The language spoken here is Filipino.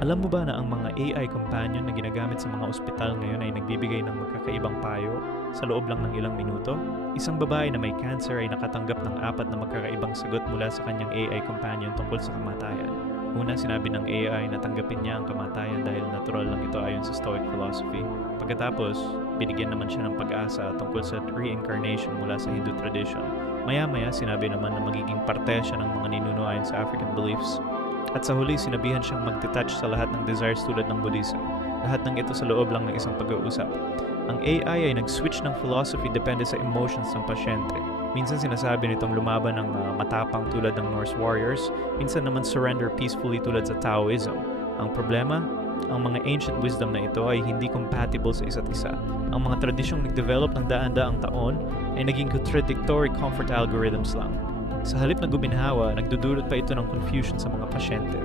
Alam mo ba na ang mga AI companion na ginagamit sa mga ospital ngayon ay nagbibigay ng magkakaibang payo sa loob lang ng ilang minuto? Isang babae na may cancer ay nakatanggap ng 4 na magkakaibang sagot mula sa kanyang AI companion tungkol sa kamatayan. Una, sinabi ng AI na tanggapin niya ang kamatayan dahil natural lang ito ayon sa Stoic philosophy. Pagkatapos, binigyan naman siya ng pag-asa tungkol sa reincarnation mula sa Hindu tradition. Maya-maya, sinabi naman na magiging parte siya ng mga ninuno ayon sa African beliefs. At sa huli, sinabihan siyang mag-detach sa lahat ng desires tulad ng Buddhism. Lahat ng ito sa loob lang ng isang pag-uusap. Ang AI ay nag-switch ng philosophy depende sa emotions ng pasyente. Minsan sinasabi nitong lumaban ng matapang tulad ng Norse warriors, minsan naman surrender peacefully tulad sa Taoism. Ang problema, ang mga ancient wisdom na ito ay hindi compatible sa isa't isa. Ang mga tradisyong nag-develop ng daan-daang taon ay naging contradictory comfort algorithms lang. Sa halip na guminhawa, nagdudulot pa ito ng confusion sa mga pasyente.